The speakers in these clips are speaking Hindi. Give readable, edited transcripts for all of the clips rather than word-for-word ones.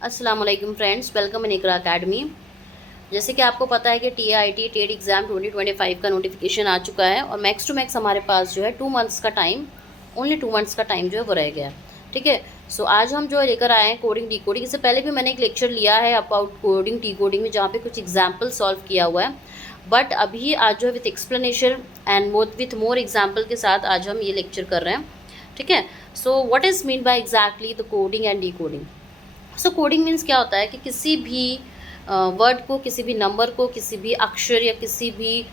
अस्सलाम वालेकुम friends, welcome in Iqra academy. जैसे कि आपको पता है कि टीआईटी टेट एग्ज़ाम 2025 का नोटिफिकेशन आ चुका है और मैक्स टू मैक्स हमारे पास जो है 2 मंथ्स का टाइम, ओनली 2 मंथ्स का टाइम जो है वो रह गया है। ठीक है, सो आज हम जो है लेकर आए हैं कोडिंग डी कोडिंग। इससे पहले भी मैंने एक लेक्चर लिया है अबाउट कोडिंग डी कोडिंग में, जहाँ पे कुछ एग्जाम्पल सॉल्व किया हुआ है। बट अभी आज जो है with explanation and with more example के साथ आज हम ये लेक्चर कर रहे हैं। ठीक है, so what is mean by exactly the coding and D coding. So coding means क्या होता है कि किसी भी वर्ड को, किसी भी नंबर को, किसी भी अक्षर या किसी भी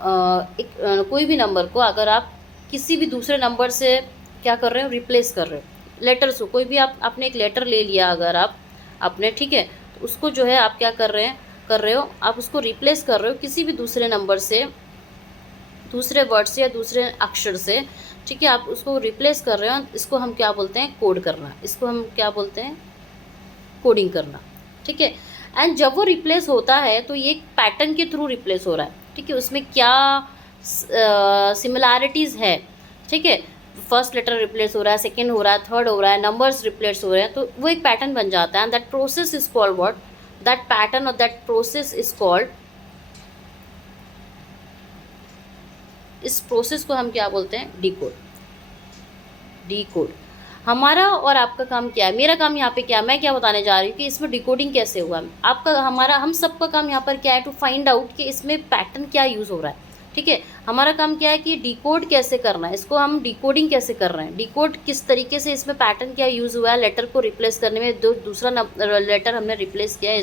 कोई भी नंबर को अगर आप किसी भी दूसरे नंबर से क्या कर रहे हो, रिप्लेस कर रहे हो। लेटर्स को, कोई भी आपने एक लेटर ले लिया अगर आप अपने, ठीक है, तो उसको जो है आप क्या कर रहे हो, आप उसको रिप्लेस कर रहे हो किसी भी दूसरे नंबर से, दूसरे वर्ड से या दूसरे अक्षर से। ठीक है, आप उसको रिप्लेस कर रहे हो, इसको हम क्या बोलते हैं, कोड करना। इसको हम क्या बोलते हैं, कोडिंग करना। ठीक है, एंड जब वो रिप्लेस होता है तो ये एक पैटर्न के थ्रू रिप्लेस हो रहा है। ठीक है, उसमें क्या सिमिलैरिटीज़ है। ठीक है, फर्स्ट लेटर रिप्लेस हो रहा है, सेकंड हो रहा है, थर्ड हो रहा है, नंबर्स रिप्लेस हो रहे हैं, तो वो एक पैटर्न बन जाता है। And that process is called what, that pattern और दैट प्रोसेस इज कॉल्ड, इस प्रोसेस को हम क्या बोलते हैं, डीकोड। डीकोड हमारा और आपका काम क्या है, मेरा काम यहाँ पे क्या है, मैं क्या बताने जा रही हूँ कि इसमें डिकोडिंग कैसे हुआ। आपका, हमारा, हम सबका काम यहाँ पर क्या है, टू फाइंड आउट कि इसमें पैटर्न क्या यूज़ हो रहा है। ठीक है, हमारा काम क्या है कि डिकोड कैसे करना है, इसको हम डिकोडिंग कैसे कर रहे हैं, डिकोड किस तरीके से, इसमें पैटर्न क्या यूज़ हुआ है। लेटर को रिप्लेस करने में दूसरा लेटर हमने रिप्लेस किया है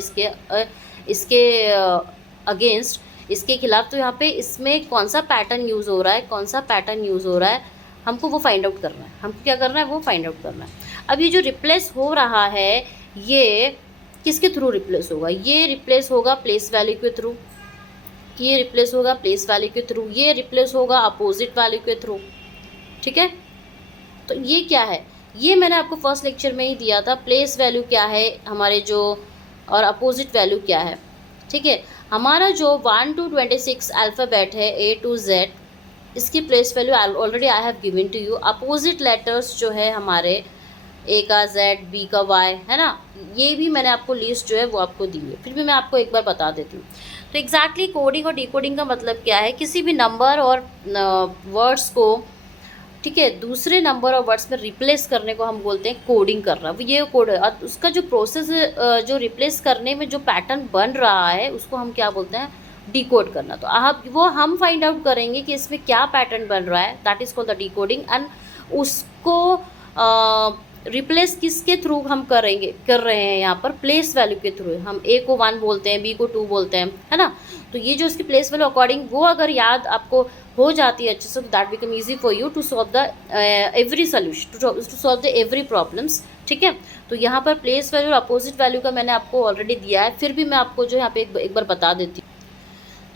इसके अगेंस्ट, इसके खिलाफ, तो यहाँ पे इसमें कौन सा पैटर्न यूज़ हो रहा है, कौन सा पैटर्न यूज़ हो रहा है, हमको वो फाइंड आउट करना है। हमको क्या करना है, वो फाइंड आउट करना है। अब ये जो रिप्लेस हो रहा है, ये किसके थ्रू रिप्लेस होगा, ये रिप्लेस होगा प्लेस वैल्यू के थ्रू, ये रिप्लेस होगा प्लेस वैल्यू के थ्रू, ये रिप्लेस होगा अपोजिट वैल्यू के थ्रू। ठीक है, तो ये क्या है, ये मैंने आपको फर्स्ट लेक्चर में ही दिया था। प्लेस वैल्यू क्या है हमारे जो, और अपोजिट वैल्यू क्या है। ठीक है, हमारा जो 1 to 26 अल्फ़ाबेट है, A to Z, इसकी place value already I have given to you. Opposite letters जो है हमारे, ए का Z, बी का Y, है ना, ये भी मैंने आपको लिस्ट जो है वो आपको दी है। फिर भी मैं आपको एक बार बता देती हूँ। तो एग्जैक्टली कोडिंग और डिकोडिंग का मतलब क्या है, किसी भी नंबर और वर्ड्स को, ठीक है, दूसरे नंबर और वर्ड्स में रिप्लेस करने को हम बोलते हैं कोडिंग करना। ये कोड है, और उसका जो प्रोसेस, जो रिप्लेस करने में जो पैटर्न बन रहा है, उसको हम क्या बोलते हैं, डिकोड करना। तो आप वो हम फाइंड आउट करेंगे कि इसमें क्या पैटर्न बन रहा है, that is called the decoding. And उसको रिप्लेस किसके थ्रू हम कर रहे हैं यहाँ पर, प्लेस वैल्यू के थ्रू। हम ए को 1 बोलते हैं, बी को 2 बोलते हैं, है ना। तो ये जो इसकी प्लेस वैल्यू अकॉर्डिंग, वो अगर याद आपको हो जाती है अच्छे से, तो that become easy for you to solve the every solution, to solve the every problems. ठीक है, तो यहाँ पर प्लेस वैल्यू और अपोजिट वैल्यू का मैंने आपको ऑलरेडी दिया है, फिर भी मैं आपको जो यहाँ पे एक बार बता देती हूँ।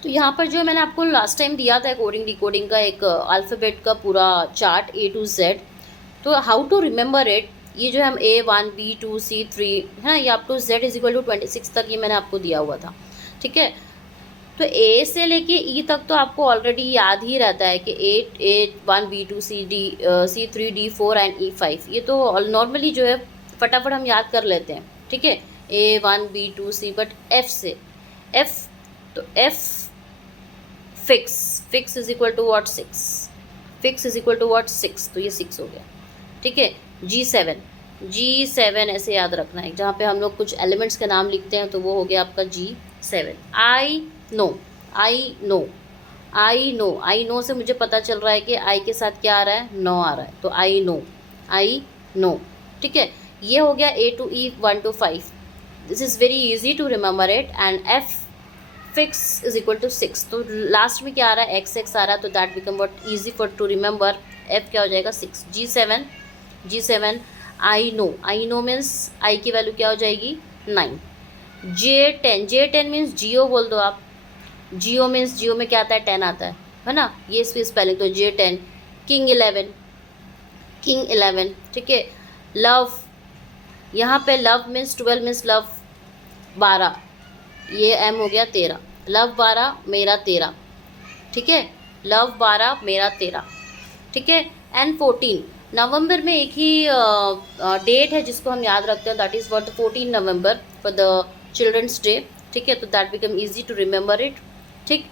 तो यहाँ पर जो मैंने आपको लास्ट टाइम दिया था कोडिंग डिकोडिंग का एक अल्फ़ाबेट का पूरा चार्ट A to Z, तो हाउ टू रिमेंबर इट, ये जो हम A1 B2 C3 है ना, ये up to Z is equal to 26 तक ये मैंने आपको दिया हुआ था। ठीक है, तो A से लेके E तक तो आपको ऑलरेडी याद ही रहता है कि A1 B2 C3 D4 and E5, ये तो नॉर्मली जो है फटाफट हम याद कर लेते हैं। ठीक है, A1 B2 C, but F से, F, तो F fix is equal to what, 6, fix is equal to what, 6, तो ये 6 हो गया। ठीक है, G7 ऐसे याद रखना है, जहाँ पे हम लोग कुछ एलिमेंट्स के नाम लिखते हैं, तो वो हो गया आपका G7। आई नो से मुझे पता चल रहा है कि आई के साथ क्या आ रहा है, 9 आ रहा है, तो आई नो। ठीक है, ये हो गया A to E 1 to 5, this is very easy to remember it. And F fix is equal to 6, तो लास्ट में क्या आ रहा है, XX आ रहा है, तो that become what, easy for to remember. F क्या हो जाएगा, 6। G7 I know means I की वैल्यू क्या हो जाएगी, 9। J10 मीन्स जियो बोल दो आप, जियो मीन्स, जियो में क्या आता है, 10 आता है ना, ये इसकी स्पेलिंग, तो J10। किंग 11, ठीक है। लव, यहाँ पे लव मीन्स 12 मीन्स लव 12, ये M हो गया 13, लव 12 मेरा 13। ठीक है, लव 12 मेरा 13। ठीक है, एंड 14, नवंबर में एक ही डेट है जिसको हम याद रखते हैं, that is for the 14 November for the children's day. ठीक है, तो that become easy to remember it. ठीक,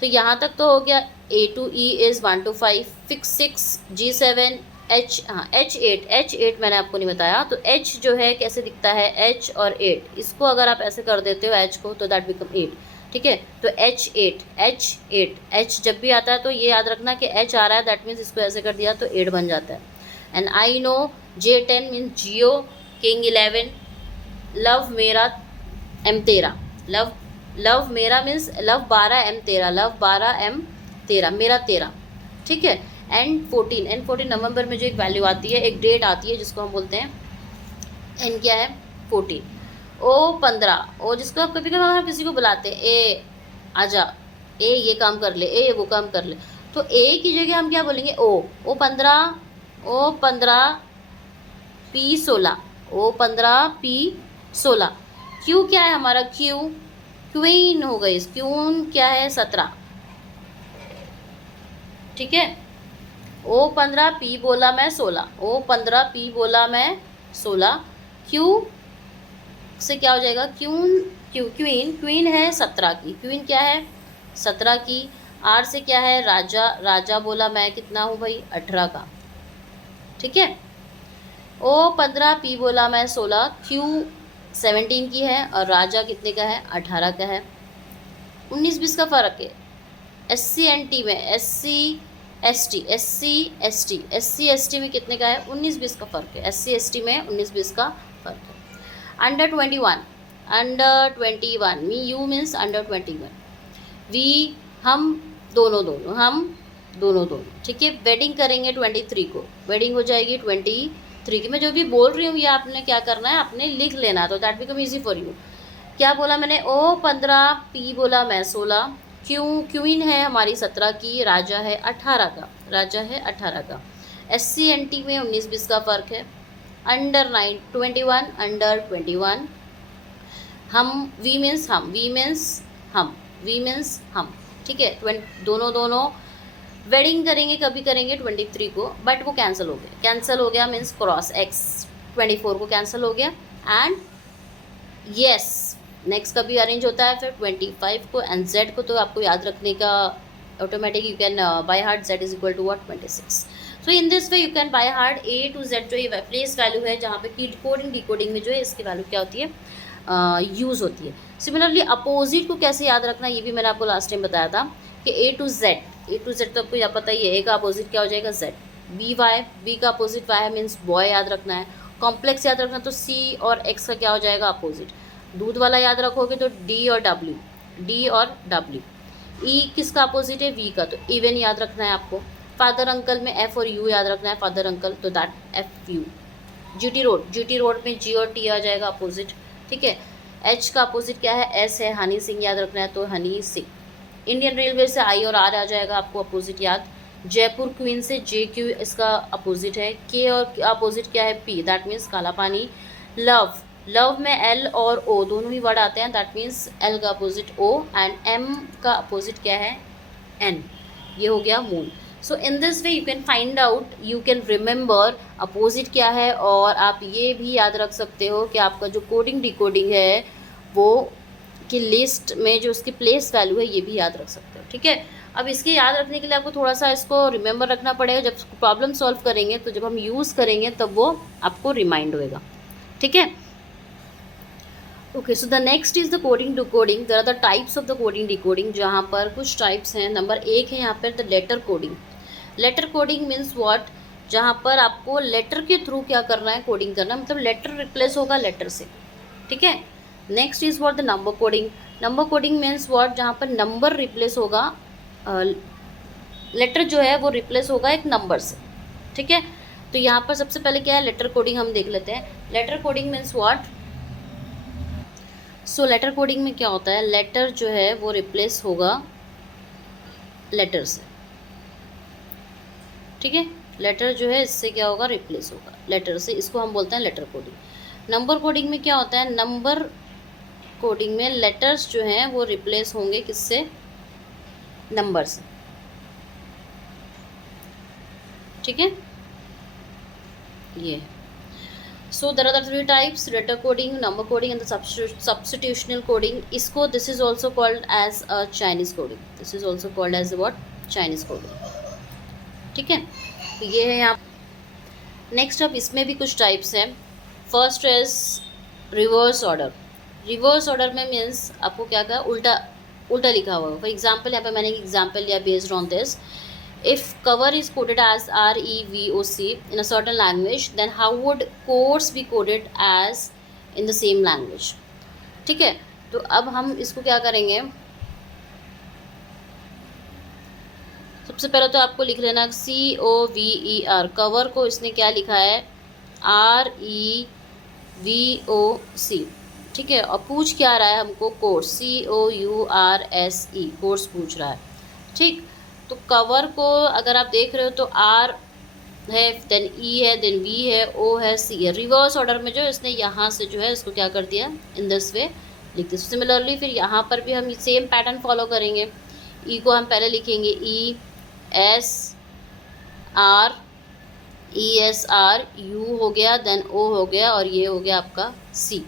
तो यहाँ तक तो हो गया। A to E is 1 to 5, fix 6, G7, H, हाँ H8 मैंने आपको नहीं बताया। तो H जो है कैसे दिखता है, H और 8, इसको अगर आप ऐसे कर देते हो H को, तो दैट बिकम 8। ठीक है, तो H जब भी आता है तो ये याद रखना कि H आ रहा है, दैट मीन्स इसको ऐसे कर दिया तो 8 बन जाता है। And I know J10 means Jio, king 11, love मेरा M13, लव मेरा means love 12 M13, love 12 M13, मेरा 13। ठीक है, एंड 14 नवंबर में जो एक वैल्यू आती है, एक डेट आती है जिसको हम बोलते हैं एन क्या है 14। O 15, ओ जिसको आप कभी कभी हम किसी को बुलाते हैं ए आजा, ए ये काम कर ले, ए वो काम कर ले, तो ए की जगह हम क्या बोलेंगे ओ 15, P16, P16। क्यू क्या है हमारा, क्वीन हो गई, क्यून क्या है 17। ठीक है, O15 P बोला मैं 16, O15 P बोला मैं 16, क्यू से क्या हो जाएगा, क्वीन है 17 की, क्वीन क्या है 17 की। आर से क्या है राजा बोला मैं कितना हूँ भाई 18 का। ठीक है, O15 P बोला मैं 16, क्यू 17 की है और राजा कितने का है 18 का है। 19-20 का फ़र्क है। SC/NT में SC/ST में कितने का है 19-20 का फ़र्क है। SC/ST में 19-20 का फ़र्क है। Under 21 me you means under 21, we हम दोनों। ठीक है, वेडिंग करेंगे 23 को, वेडिंग हो जाएगी 23 की। मैं जो भी बोल रही हूँ ये आपने क्या करना है, आपने लिख लेना, तो that become easy for you. क्या बोला मैंने, O15 P बोला मैं 16, क्वीन है हमारी 17 की, राजा है 18 का। SC/NT में 19-20 का फ़र्क है। अंडर 21 हम, वी मीन्स हम। ठीक है, दोनों वेडिंग करेंगे, कभी करेंगे 23 को, बट वो कैंसिल हो गया मीन्स क्रॉस X 24 को कैंसिल हो गया। एंड यस नेक्स्ट कभी अरेंज होता है फिर 25 को, एंड Z को तो आपको याद रखने का automatic, you can by heart Z is equal to what 26। So in this way you can by heart A to Z जो ये प्लेस वैल्यू है, जहाँ पे की डिकोडिंग में जो है इसकी वैल्यू क्या होती है, यूज़ होती है। सिमिलरली अपोजिट को कैसे याद रखना, ये भी मैंने आपको लास्ट टाइम बताया था कि A to Z तो आपको यहाँ पता ही है, A का अपोजिट क्या हो जाएगा Z, B का अपोजिट Y है मीन्स बॉय याद रखना है। कॉम्प्लेक्स याद रखना तो C और X का क्या हो जाएगा अपोजिट। दूध वाला याद रखोगे तो D और W। E किसका अपोजिट है, V का, तो इवन याद रखना है आपको। फादर अंकल में F और U याद रखना है, फादर अंकल तो दैट FU। GT रोड में G और T आ जाएगा अपोजिट। ठीक है, H का अपोजिट क्या है, S है, हनी सिंह याद रखना है तो हनी सिंह। इंडियन रेलवे से I और R आ जाएगा आपको अपोजिट याद। जयपुर क्वीन से JQ इसका अपोजिट है। K और अपोजिट क्या है, P, दैट मीन्स काला पानी। लव में L और O दोनों ही वर्ड आते हैं, दैट मीन्स L का अपोजिट O, एंड M का अपोजिट क्या है N, ये हो गया moon. So in this way you can find out, you can remember opposite क्या है, और आप ये भी याद रख सकते हो कि आपका जो कोडिंग डिकोडिंग है वो की लिस्ट में जो उसकी प्लेस वैल्यू है ये भी याद रख सकते हो। ठीक है, अब इसके याद रखने के लिए आपको थोड़ा सा इसको रिमेंबर रखना पड़ेगा। जब प्रॉब्लम सॉल्व करेंगे तो जब हम यूज़ करेंगे तब वो आपको रिमाइंड होएगा। ठीक है, okay, so the next is the coding decoding. There are the types of the coding decoding, जहाँ पर कुछ टाइप्स हैं। नंबर 1 है यहाँ पर the letter coding. Letter coding means what, जहाँ पर आपको लेटर के थ्रू क्या करना है, कोडिंग करना है, मतलब लेटर रिप्लेस होगा लेटर से। ठीक है, next is what the number coding. Number coding means what, जहाँ पर नंबर रिप्लेस होगा, लेटर जो है वो रिप्लेस होगा एक नंबर से। ठीक है, तो यहाँ पर सबसे पहले क्या है, लेटर कोडिंग हम देख लेते हैं। Letter coding means what, so letter coding में क्या होता है, लेटर जो है वो रिप्लेस होगा लेटर से। ठीक है, लेटर जो है इससे क्या होगा, रिप्लेस होगा लेटर से, इसको हम बोलते हैं लेटर कोडिंग। नंबर कोडिंग में क्या होता है, नंबर कोडिंग में लेटर्स जो हैं वो रिप्लेस होंगे किससे, नंबर से। ठीक है, ये। So there are 3 types, letter coding, number coding and substitutional coding. इसको this is also called as a Chinese coding, this is also called as what, Chinese coding. ठीक है, तो ये है यहाँ। नेक्स्ट अब इसमें भी कुछ टाइप्स हैं। First is reverse order. Reverse order में मीन्स आपको क्या कहा, उल्टा उल्टा लिखा हुआ। फॉर एग्जाम्पल यहाँ पे मैंने एक एग्जाम्पल लिया based on this. If cover is coded as REVOC in a certain language, then how would course be coded as in the same language? ठीक है, तो अब हम इसको क्या करेंगे, सबसे पहले तो आपको लिख लेना COVER। कवर को इसने क्या लिखा है, REVOC। ठीक है, और पूछ क्या रहा है हमको, कोर्स, COURSE, कोर्स पूछ रहा है। ठीक, तो कवर को अगर आप देख रहे हो तो आर है, देन ई है, देन वी है, ओ है, सी है। रिवर्स ऑर्डर में जो इसने यहाँ से जो है इसको क्या कर दिया, इन दिस वे लिख दिया। सिमिलरली फिर यहाँ पर भी हम सेम पैटर्न फॉलो करेंगे। ई को हम पहले लिखेंगे ESR यू हो गया, देन ओ हो गया, और ये हो गया आपका सी।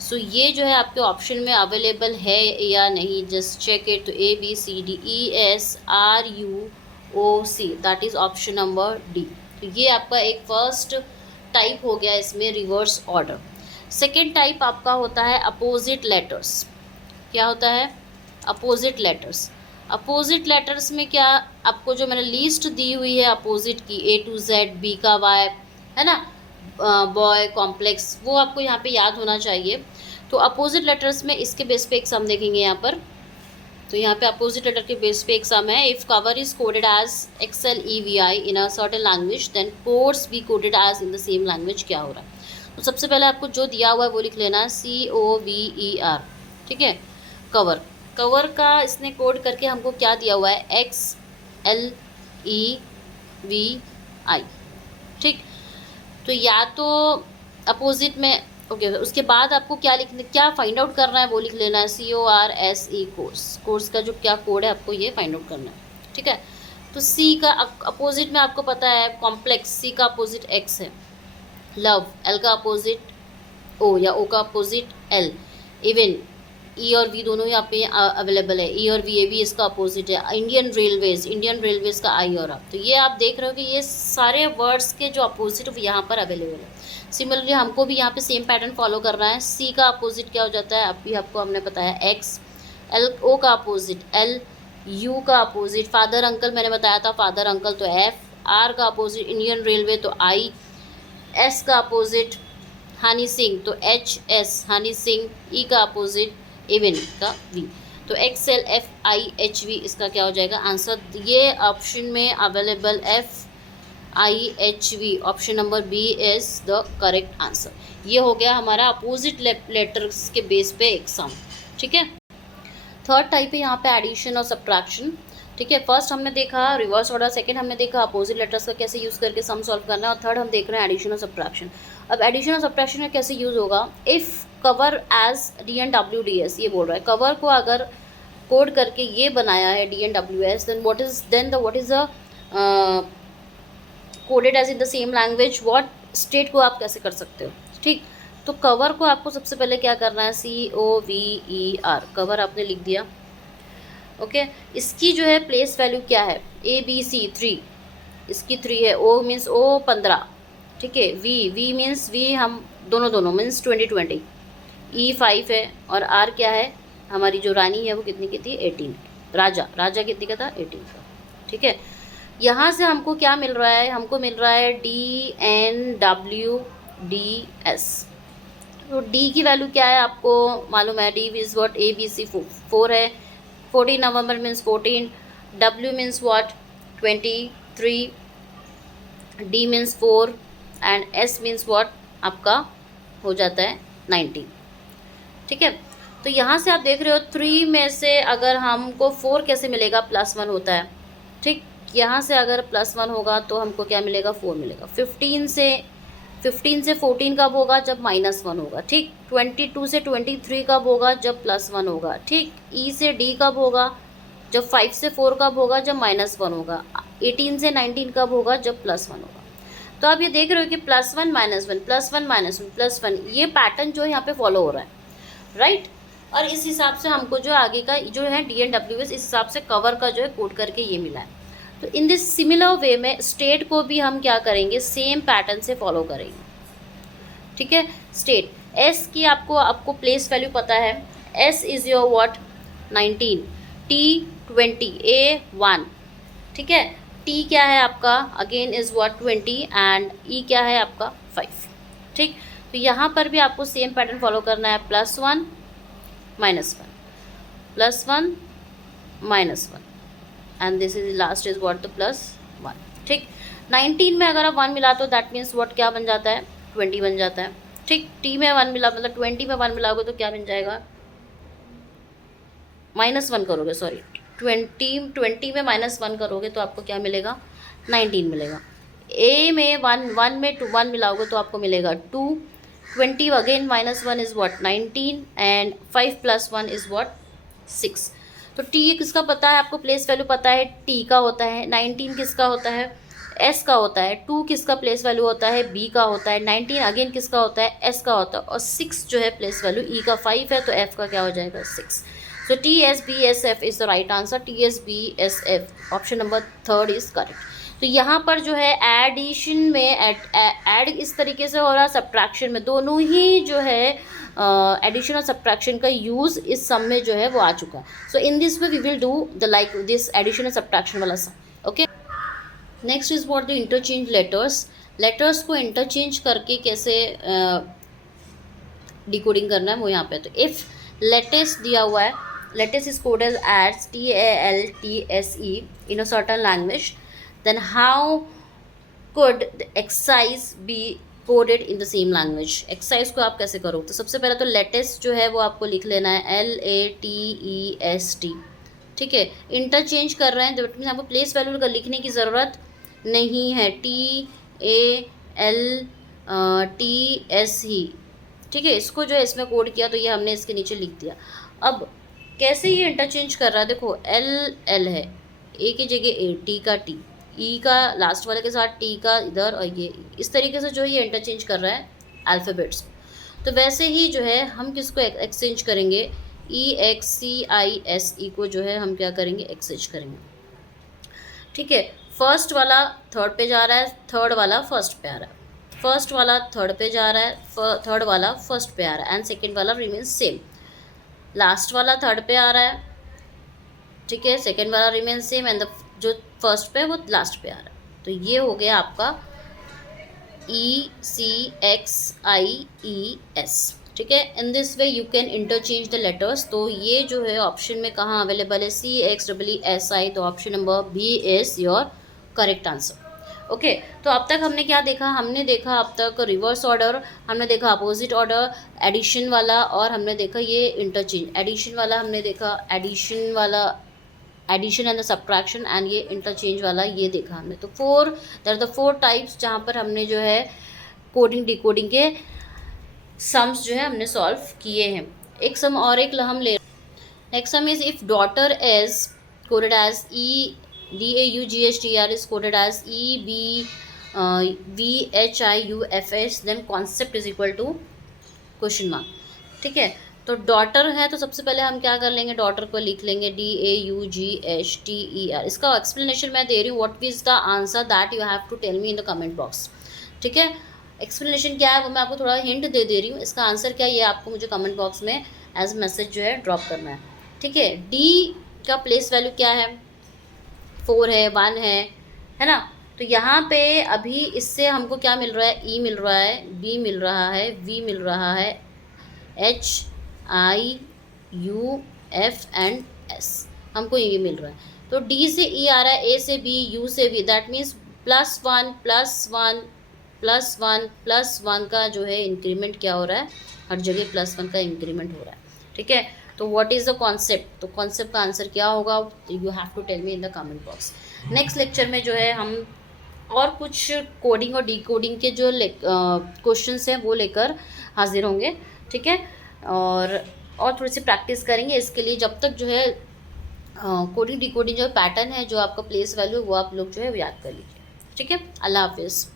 सो ये जो है आपके ऑप्शन में अवेलेबल है या नहीं, जस्ट चेक इट। तो ABCDESRUOC, that is option number D. तो ये आपका एक फर्स्ट टाइप हो गया इसमें रिवर्स ऑर्डर। सेकेंड टाइप आपका होता है अपोजिट लेटर्स। क्या होता है, अपोजिट लेटर्स। अपोजिट लेटर्स में क्या, आपको जो मैंने लिस्ट दी हुई है अपोजिट की, A to Z, B का Y, है ना, बॉय, कॉम्प्लेक्स, वो आपको यहाँ पे याद होना चाहिए। तो अपोजिट लेटर्स में इसके बेस पे एक सम देखेंगे यहाँ पर। तो यहाँ पे अपोजिट लेटर के बेस पे एक सम है। If cover is coded as XLEVI in a certain language, then course be coded as in the same language. क्या हो रहा है, तो सबसे पहले आपको जो दिया हुआ है वो लिख लेना है, COVER। ठीक है, कवर, कवर का इसने कोड करके हमको क्या दिया हुआ है, XLEVI। ठीक, तो या तो अपोजिट में, ओके, उसके बाद आपको क्या लिखना, क्या फाइंड आउट करना है वो लिख लेना है, CORSE, कोर्स। कोर्स का जो क्या कोड है आपको ये फाइंड आउट करना है। ठीक है, तो सी का अपोजिट में आपको पता है कॉम्प्लेक्स, सी का अपोजिट एक्स है। लव, एल का अपोजिट ओ, या ओ का अपोजिट एल। इवन ई और वी दोनों यहाँ पे अवेलेबल है, ई और वी, ए भी इसका अपोजिट है। इंडियन रेलवेज, इंडियन रेलवेज का आई और आप। तो ये आप देख रहे हो कि ये सारे वर्ड्स के जो अपोजिट यहाँ पर अवेलेबल है। सिमिलरली हमको भी यहाँ पे सेम पैटर्न फॉलो करना है। सी का अपोजिट क्या हो जाता है, अभी आपको हमने बताया एक्स। एल, ओ का अपोजिट एल, यू का अपोजिट फादर अंकल, मैंने बताया था फादर अंकल तो एफ। आर का अपोजिट इंडियन रेलवे तो आई। एस का अपोजिट हनी सिंह तो HS, हनी सिंह। ई का अपोजिट इवन का वी, तो XLFIHV इसका क्या हो जाएगा आंसर। ये ऑप्शन में available FIHV, option number B is the correct answer. ये हो गया हमारा अपोजिट लेटर्स के बेस पे एक सम। ठीक है, थर्ड टाइप है यहाँ पे एडिशन और सब्ट्रैक्शन। ठीक है, फर्स्ट हमने देखा रिवर्स ऑर्डर, सेकंड हमने देखा अपोजिट लेटर्स का कैसे यूज़ करके सम सॉल्व करना है, और थर्ड हम देख रहे हैं एडिशन और सब्ट्रैक्शन। अब एडिशन और सब्ट्रैक्शन में कैसे यूज़ होगा, इफ़ कवर एज DNWDS, ये बोल रहा है कवर को अगर कोड करके ये बनाया है DNWS, then what is the coded as in the same language, what state को आप कैसे कर सकते हो। ठीक, तो कवर को आपको सबसे पहले क्या करना है, COVER, कवर आपने लिख दिया। ओके, इसकी जो है प्लेस वैल्यू क्या है, ABC 3, इसकी 3 है। O मीन्स O 15, ठीक है। V मीन्स V हम दोनों मीन्स 2020। E 5 है, और R क्या है, हमारी जो रानी है वो कितनी की थी, 18। राजा कितनी का था, 18 का। ठीक है, यहाँ से हमको क्या मिल रहा है, हमको मिल रहा है DNWDS। तो D की वैल्यू क्या है आपको मालूम है, D इज़ व्हाट, ABC 4 है। 14 November means 14। W means what, 23। D means 4 and S means what आपका हो जाता है 19। ठीक है, तो यहाँ से आप देख रहे हो 3 में से अगर हमको 4 कैसे मिलेगा, +1 होता है। ठीक, यहाँ से अगर +1 होगा तो हमको क्या मिलेगा, 4 मिलेगा। 15 से 14 कब होगा, जब -1 होगा। ठीक, 22 से 23 कब होगा, जब +1 होगा। ठीक, E से D कब होगा, जब 5 से 4 कब होगा, जब -1 होगा। 18 से 19 कब होगा, जब +1 होगा। तो आप ये देख रहे हो कि +1 -1 +1 -1 +1, ये पैटर्न जो है यहाँ पे फॉलो हो रहा है, राइट। और इस हिसाब से हमको जो आगे का जो है DNWS इस हिसाब से कवर का जो है कोड करके ये मिला है। तो इन दिस सिमिलर वे में स्टेट को भी हम क्या करेंगे, सेम पैटर्न से फॉलो करेंगे, ठीक है। स्टेट एस की आपको प्लेस वैल्यू पता है, S is your what 19, T 20, ए 1, ठीक है। टी क्या है आपका अगेन इज़ व्हाट 20 एंड ई क्या है आपका 5, ठीक। तो यहाँ पर भी आपको सेम पैटर्न फॉलो करना है, +1 -1 +1 -1 and this is last is what the +1, ठीक। 19 में अगर आप 1 मिला तो दैट मीन्स व्हाट क्या बन जाता है, 20 बन जाता है, ठीक। टी में 1 मिला मतलब 20 में 1 मिलाओगे तो क्या बन जाएगा, -1 करोगे, सॉरी 20 में -1 करोगे तो आपको क्या मिलेगा, 19 मिलेगा। ए में 1 में 1 मिलाओगे तो आपको मिलेगा 2, 20 again -1 is what 19 and 5 + 1 is what 6। तो टी किसका पता है आपको, प्लेस वैल्यू पता है, टी का होता है, 19 किसका होता है, एस का होता है, 2 किसका प्लेस वैल्यू होता है, बी का होता है, 19 अगेन किसका होता है, एस का होता है, और 6 जो है प्लेस वैल्यू ई का 5 है, तो एफ का क्या हो जाएगा 6। सो TSBSF is the right answer, TSBSF option number 3 is correct. तो यहाँ पर जो है एडिशन में ऐड इस तरीके से हो रहा है, सब्ट्रैक्शन में दोनों ही जो है एडिशन और सब्ट्रैक्शन का यूज़ इस सम में जो है वो आ चुका है। So in this way we will do the like this addition और सब्ट्रैक्शन वाला sum, okay. Next is what the interchange letters. Letters को इंटरचेंज करके कैसे डिकोडिंग करना है वो यहाँ पे। तो इफ़ लेटेस दिया हुआ है, latest is coded as TALTSE in a certain language, then how could the exercise be coded in the same language? Exercise को आप कैसे करोगे, तो सबसे पहले तो लेटेस्ट जो है वो आपको लिख लेना है LATEST, ठीक है। इंटरचेंज कर रहे हैं तो आपको प्लेस वैल्यू का लिखने की ज़रूरत नहीं है, TALTS ही, ठीक है। इसको जो है इसमें कोड किया तो ये हमने इसके नीचे लिख दिया। अब कैसे ये इंटरचेंज कर रहा है, देखो L है, ए की जगह ए, टी का टी, ई का लास्ट वाले के साथ टी का इधर, और ये इस तरीके से जो है ये इंटरचेंज कर रहा है अल्फ़ाबेट्स। तो वैसे ही जो है हम किसको एक्सचेंज करेंगे, EXCISE को जो है हम क्या करेंगे, एक्सचेंज करेंगे, ठीक है। फर्स्ट वाला थर्ड पे जा रहा है, थर्ड वाला फर्स्ट पे आ रहा है, फर्स्ट वाला थर्ड पे जा रहा है, थर्ड वाला फर्स्ट पे आ रहा है, एंड सेकेंड वाला रिमेन्स सेम। लास्ट वाला थर्ड पे आ रहा है, ठीक है, सेकेंड वाला रिमेन्स सेम, एंड जो फर्स्ट पे है वो लास्ट पे आ रहा है। तो ये हो गया आपका ECXIES, ठीक है। इन this way you can interchange the letters. तो ये जो है ऑप्शन में कहाँ अवेलेबल है, CXEESI, तो option number B is your correct answer, okay. तो अब तक हमने क्या देखा, हमने देखा अब तक रिवर्स ऑर्डर, हमने देखा अपोजिट ऑर्डर, एडिशन वाला, और हमने देखा ये इंटरचेंज। एडिशन वाला हमने देखा, एडिशन वाला addition and the subtraction, and ये इंटरचेंज वाला ये देखा हमने। तो देयर आर द 4 टाइप्स जहाँ पर हमने जो है कोडिंग डिकोडिंग के सम्स जो है हमने सॉल्व किए हैं। एक सम और एक हम ले, next sum is if daughter is coded as DAUGHTR is coded as EBVHIUFS, then concept is equal to question mark, ठीक है। तो डॉटर है तो सबसे पहले हम क्या कर लेंगे, डॉटर को लिख लेंगे DAUGHTER। इसका एक्सप्लेनेशन मैं दे रही हूँ, what is the answer that you have to tell me in the comment box, ठीक है। एक्सप्लेनेशन क्या है वो मैं आपको थोड़ा हिंट दे दे रही हूँ, इसका आंसर क्या है ये आपको मुझे कमेंट बॉक्स में एज मैसेज जो है ड्रॉप करना है, ठीक है। डी का प्लेस वैल्यू क्या है, 4 है, 1 है ना। तो यहाँ पे अभी इससे हमको क्या मिल रहा है, E मिल रहा है, B मिल रहा है, V मिल रहा है, HIUF एंड S हमको ये मिल रहा है। तो D से E आ रहा है, A से B, U से V, दैट मीन्स +1 +1 +1 +1 का जो है इंक्रीमेंट क्या हो रहा है, हर जगह +1 का इंक्रीमेंट हो रहा है, ठीक है। तो व्हाट इज़ द कॉन्सेप्ट, तो कॉन्सेप्ट का आंसर क्या होगा, you have to tell me in the comment box. Next lecture में जो है हम और कुछ कोडिंग और डिकोडिंग के जो क्वेश्चंस हैं वो लेकर हाजिर होंगे, ठीक है। और थोड़ी सी प्रैक्टिस करेंगे इसके लिए, जब तक जो है कोडिंग डिकोडिंग जो पैटर्न है, जो आपका प्लेस वैल्यू वो आप लोग जो है याद कर लीजिए, ठीक है। अल्लाह हाफिज़।